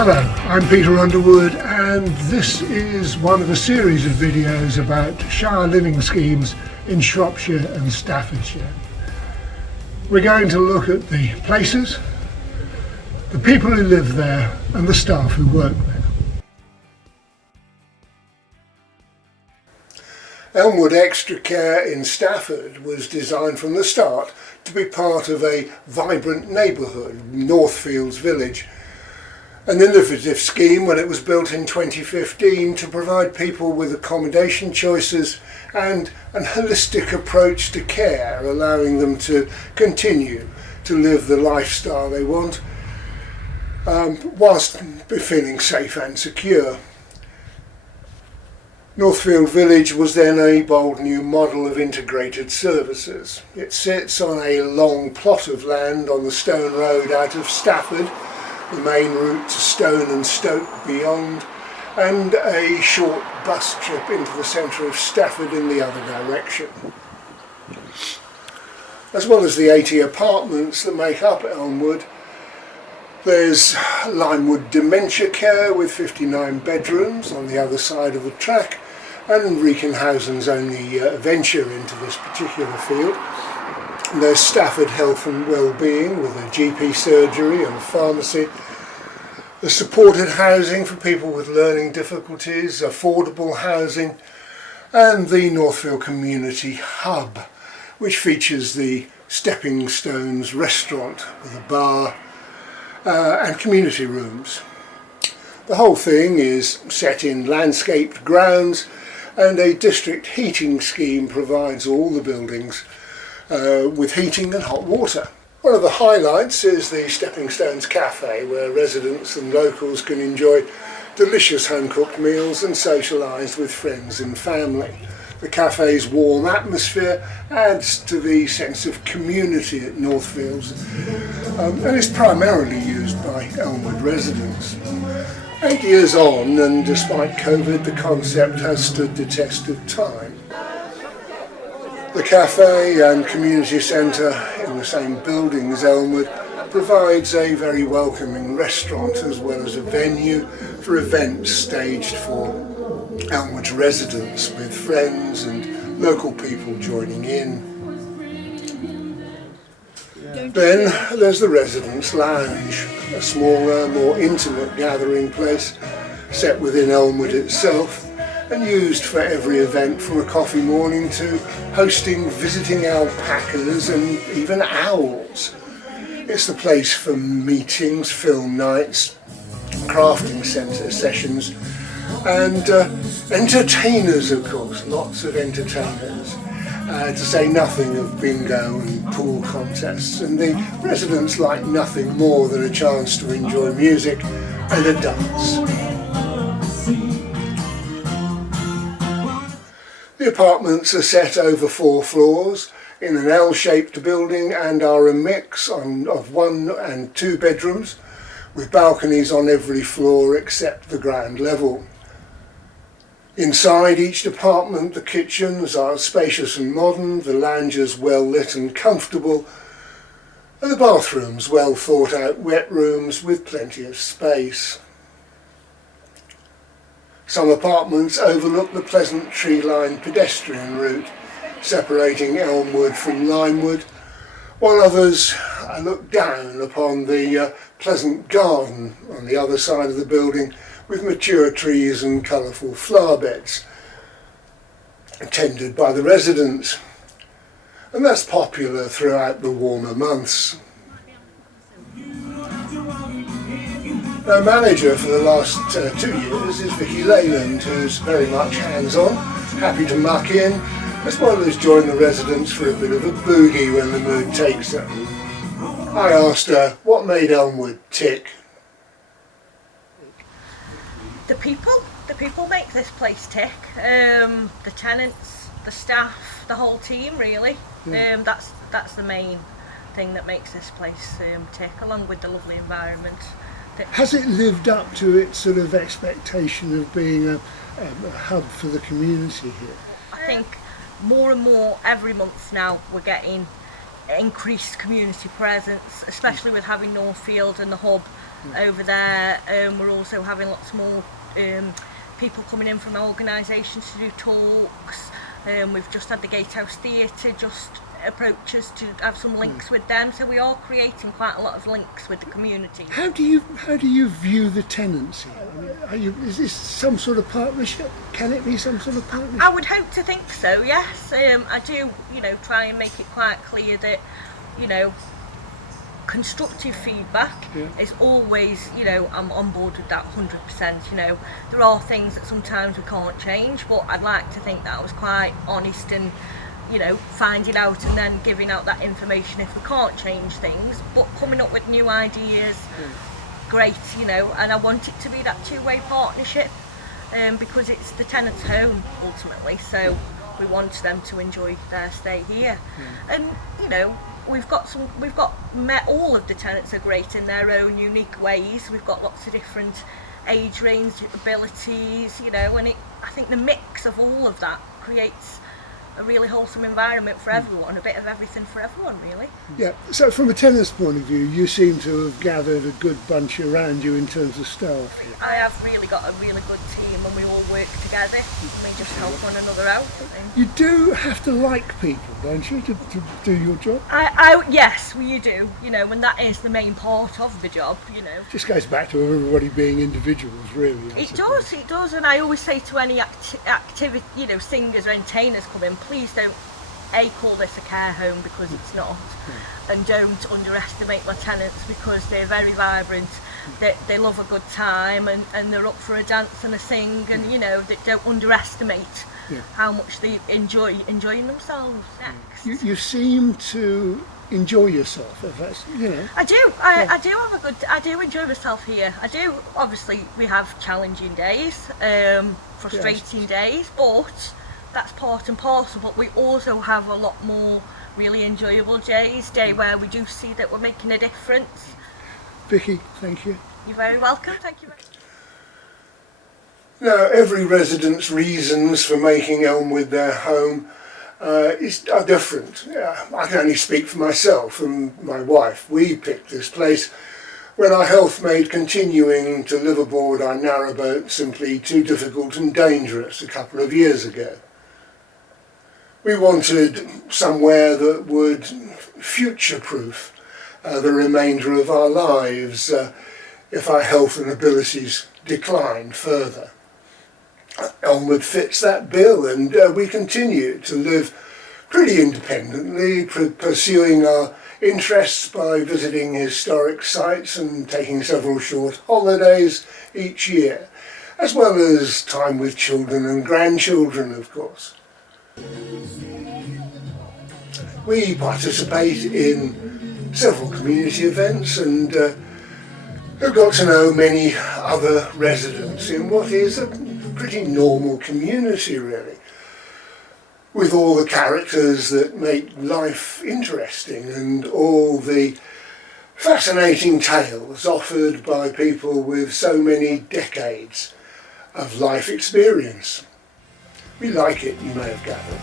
Hello, I'm Peter Underwood, and this is one of a series of videos about Shire Living schemes in Shropshire and Staffordshire. We're going to look at the places, the people who live there, and the staff who work there. Elmwood Extra Care in Stafford was designed from the start to be part of a vibrant neighbourhood, Northfields Village. An innovative scheme when it was built in 2015 to provide people with accommodation choices and a holistic approach to care, allowing them to continue to live the lifestyle they want whilst feeling safe and secure. Northfield Village was then a bold new model of integrated services. It sits on a long plot of land on the Stone Road out of Stafford, the main route to Stone and Stoke beyond, and a short bus trip into the centre of Stafford in the other direction. As well as the 80 apartments that make up Elmwood, there's Elmwood Dementia Care with 59 bedrooms on the other side of the track, and Wrekin only venture into this particular field. There's Stafford Health and Wellbeing with a GP surgery and a pharmacy. There's supported housing for people with learning difficulties, affordable housing, and the Northfield Community Hub, which features the Stepping Stones restaurant with a bar and community rooms. The whole thing is set in landscaped grounds, and a district heating scheme provides all the buildings with heating and hot water. One of the highlights is the Stepping Stones Cafe, where residents and locals can enjoy delicious home-cooked meals and socialise with friends and family. The cafe's warm atmosphere adds to the sense of community at Northfields, and is primarily used by Elmwood residents. 8 years on, and despite COVID, the concept has stood the test of time. The cafe and community centre in the same building as Elmwood provides a very welcoming restaurant as well as a venue for events staged for Elmwood's residents, with friends and local people joining in. Then there's the Residents' Lounge, a smaller, more intimate gathering place set within Elmwood itself and used for every event from a coffee morning to hosting visiting alpacas and even owls. It's the place for meetings, film nights, crafting centre sessions, and entertainers, of course, lots of entertainers, to say nothing of bingo and pool contests. And the residents like nothing more than a chance to enjoy music and a dance. The apartments are set over 4 floors in an L-shaped building and are a mix of 1 and 2 bedrooms, with balconies on every floor except the ground level. Inside each apartment, the kitchens are spacious and modern, the lounges well lit and comfortable, and the bathrooms well thought out wet rooms with plenty of space. Some apartments overlook the pleasant tree-lined pedestrian route separating Elmwood from Limewood, while others look down upon the pleasant garden on the other side of the building with mature trees and colourful flower beds, tended by the residents, and that's popular throughout the warmer months. Our manager for the last 2 years is Vicky Leyland, who's very much hands-on, happy to muck in, as well as join the residents for a bit of a boogie when the mood takes her. I asked her what made Elmwood tick. The people make this place tick. The tenants, the staff, the whole team, really. That's the main thing that makes this place tick, along with the lovely environment. Has it lived up to its sort of expectation of being a hub for the community here? I think more and more every month now we're getting increased community presence, especially with having Northfield and the hub over there. We're also having lots more people coming in from organisations to do talks. We've just had the Gatehouse Theatre just approach us to have some links with them, so we are creating quite a lot of links with the community. How do you view the tenancy? I mean, is this some sort of partnership? Can it be some sort of partnership? I would hope to think so, yes. I do, try and make it quite clear that, constructive feedback is always, I'm on board with that 100%. There are things that sometimes we can't change, but I'd like to think that I was quite honest and, finding out and then giving out that information if we can't change things, but coming up with new ideas, great, and I want it to be that two-way partnership, because it's the tenant's home ultimately, so we want them to enjoy their stay here. And all of the tenants are great in their own unique ways. We've got lots of different age range, abilities, and I think the mix of all of that creates a really wholesome environment for everyone, a bit of everything for everyone, really. Yeah, so from a tenant's point of view, you seem to have gathered a good bunch around you in terms of staff here. I have really got a really good team and we all work together and we just help one another out. You do have to like people, don't you, to do your job? Yes, well, you do, and that is the main part of the job, Just goes back to everybody being individuals, really. It does, and I always say to any activity, singers or entertainers come in, please don't call this a care home, because it's not, and don't underestimate my tenants, because they're very vibrant, they love a good time, and they're up for a dance and a sing, and they don't underestimate how much they enjoying themselves. Next. You seem to enjoy yourself, if that's, I do. I do enjoy myself here. I do. Obviously, we have challenging days, frustrating days, but that's part and parcel. But we also have a lot more really enjoyable days, where we do see that we're making a difference. Vicky, thank you. You're very welcome. Thank you very much. Now, every resident's reasons for making Elmwood their home are different. I can only speak for myself and my wife. We picked this place when our health made continuing to live aboard our narrowboat simply too difficult and dangerous a couple of years ago. We wanted somewhere that would future-proof the remainder of our lives if our health and abilities declined further. Elmwood fits that bill, and we continue to live pretty independently, pursuing our interests by visiting historic sites and taking several short holidays each year, as well as time with children and grandchildren, of course. We participate in several community events and have got to know many other residents in what is a pretty normal community, really, with all the characters that make life interesting and all the fascinating tales offered by people with so many decades of life experience. We like it, you may have gathered.